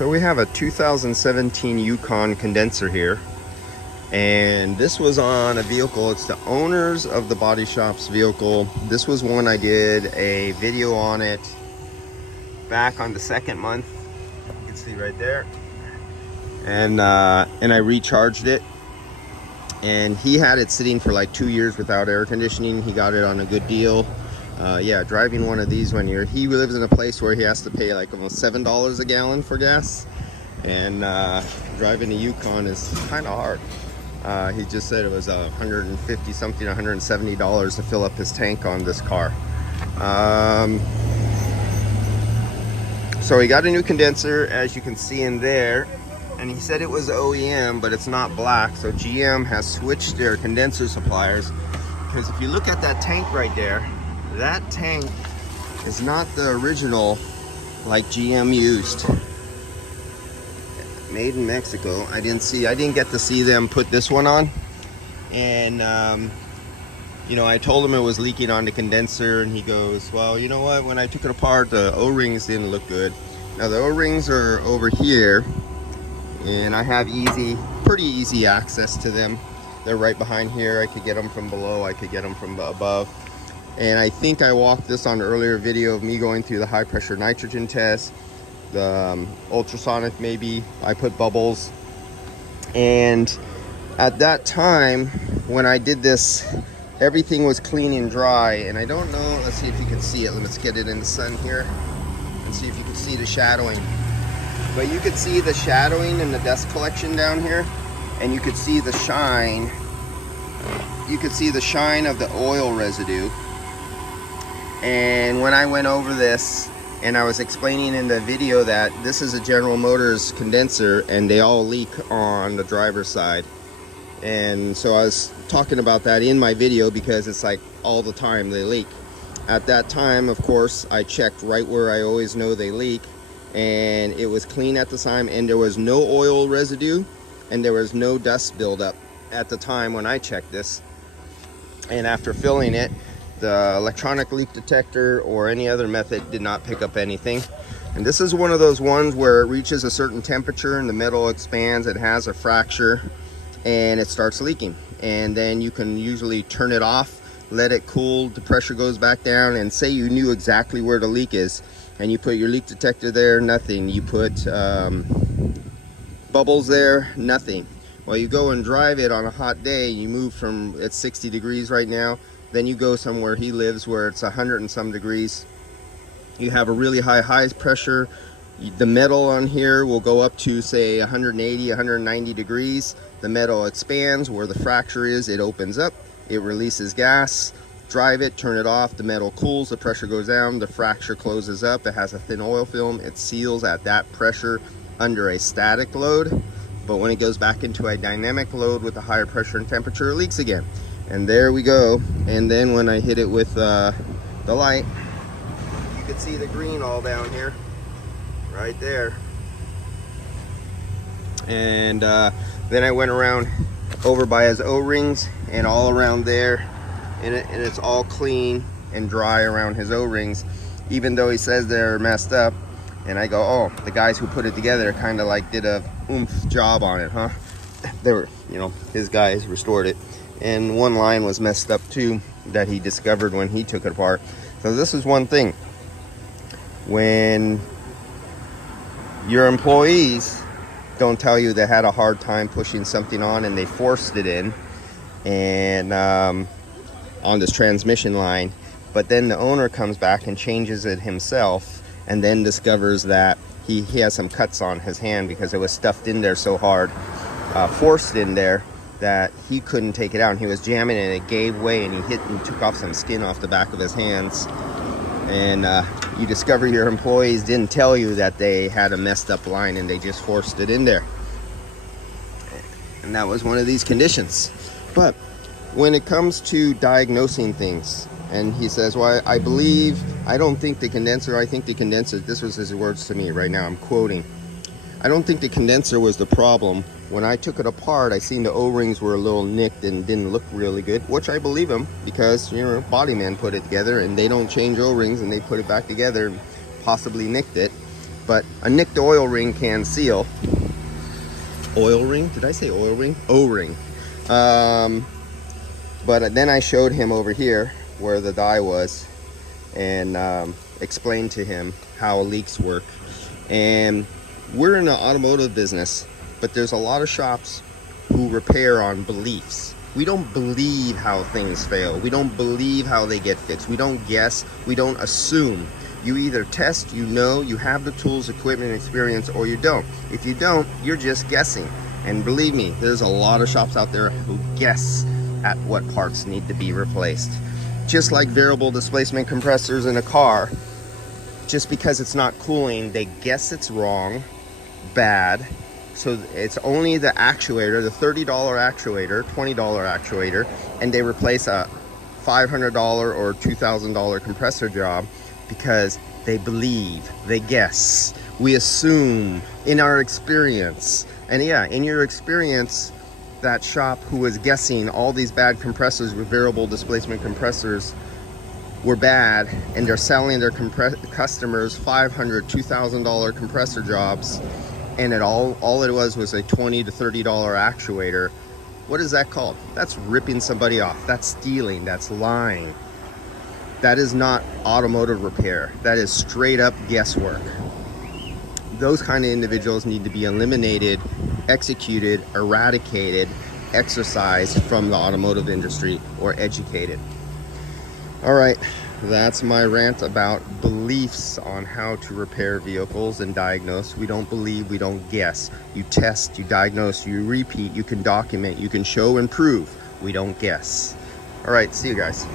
So we have a 2017 Yukon condenser here, and this was on a vehicle. It's the owners of the body shop's vehicle. This was one I did a video on it back on the second month. You can see right there. And I recharged it, and he had it sitting for like 2 years without air conditioning. He got it on a good deal. Yeah, driving one of these when he lives in a place where he has to pay like almost $7 a gallon for gas, and driving a Yukon is kind of hard. He just said it was $150 something, $170 to fill up his tank on this car. So he got a new condenser, as you can see in there, and he said it was OEM, but it's not black. So GM has switched their condenser suppliers, because if you look at that tank right there, that tank is not the original like GM used. Made in Mexico. I didn't get to see them put this one on. And you know, I told him it was leaking on the condenser, and he goes, well, you know what, when I took it apart, the O-rings didn't look good. Now the O-rings are over here, and I have pretty easy access to them. They're right behind here. I could get them from below, I could get them from above. And I think I walked this on an earlier video of me going through the high pressure nitrogen test, the ultrasonic maybe. I put bubbles. And at that time, when I did this, everything was clean and dry. And I don't know, let's see if you can see it. Let's get it in the sun here and see if you can see the shadowing. But you could see the shadowing and the dust collection down here. And you could see the shine. You could see the shine of the oil residue. And when I went over this, and I was explaining in the video that this is a General Motors condenser and they all leak on the driver's side. And so I was talking about that in my video because it's like all the time they leak. At that time, of course, I checked right where I always know they leak, and it was clean at the time, and there was no oil residue and there was no dust buildup at the time when I checked this. And after filling it, the electronic leak detector or any other method did not pick up anything. And this is one of those ones where it reaches a certain temperature and the metal expands, it has a fracture, and it starts leaking. And then you can usually turn it off, let it cool, the pressure goes back down, and say you knew exactly where the leak is, and you put your leak detector there, nothing. You put bubbles there, nothing. Well, you go and drive it on a hot day, you move from, it's 60 degrees right now, then you go somewhere he lives where it's 100 and some degrees. You have a really high pressure. The metal on here will go up to say 180, 190 degrees. The metal expands where the fracture is, it opens up, it releases gas. Drive it, turn it off, the metal cools, the pressure goes down, the fracture closes up, it has a thin oil film, it seals at that pressure under a static load. But when it goes back into a dynamic load with a higher pressure and temperature, it leaks again. And there we go. And then when I hit it with the light, you could see the green all down here, right there. And then I went around over by his O-rings and all around there, and it's all clean and dry around his O-rings, even though he says they're messed up. And I go, oh, the guys who put it together kind of like did a oomph job on it, huh? They were, you know, his guys restored it. And one line was messed up too that he discovered when he took it apart. So this is one thing. When your employees don't tell you they had a hard time pushing something on and they forced it in, and on this transmission line, but then the owner comes back and changes it himself, and then discovers that he has some cuts on his hand because it was stuffed in there so hard, forced in there, that he couldn't take it out, and he was jamming it, and it gave way, and he hit and took off some skin off the back of his hands. And you discover your employees didn't tell you that they had a messed up line and they just forced it in there. And that was one of these conditions. But when it comes to diagnosing things, and he says, well, I don't think the condenser, I think the condenser, this was his words to me right now, I'm quoting, I don't think the condenser was the problem. When I took it apart, I seen the O-rings were a little nicked and didn't look really good, which I believe him, because, you know, Bodyman put it together and they don't change O-rings, and they put it back together and possibly nicked it. But a nicked oil ring can seal. Oil ring? Did I say oil ring? O-ring. But then I showed him over here where the dye was, and explained to him how leaks work. And we're in the automotive business, but there's a lot of shops who repair on beliefs. We don't believe how things fail. We don't believe how they get fixed. We don't guess. We don't assume. You either test, you know, you have the tools, equipment, experience, or you don't. If you don't, you're just guessing. And believe me, there's a lot of shops out there who guess at what parts need to be replaced. Just like variable displacement compressors in a car, just because it's not cooling, they guess it's wrong, bad. So it's only the actuator, the $30 actuator, $20 actuator, and they replace a $500 or $2,000 compressor job because they believe, they guess, we assume in our experience. And yeah, in your experience, that shop who was guessing all these bad compressors with variable displacement compressors were bad, and they're selling their customers $500, $2,000 compressor jobs, and all it was a $20 to $30 actuator. What is that called? That's ripping somebody off. That's stealing. That's lying. That is not automotive repair. That is straight up guesswork. Those kind of individuals need to be eliminated, executed, eradicated, exorcised from the automotive industry, or educated. All right, that's my rant about beliefs on how to repair vehicles and diagnose. We don't believe, we don't guess. You test, you diagnose, you repeat, you can document, you can show and prove. We don't guess. All right, see you guys.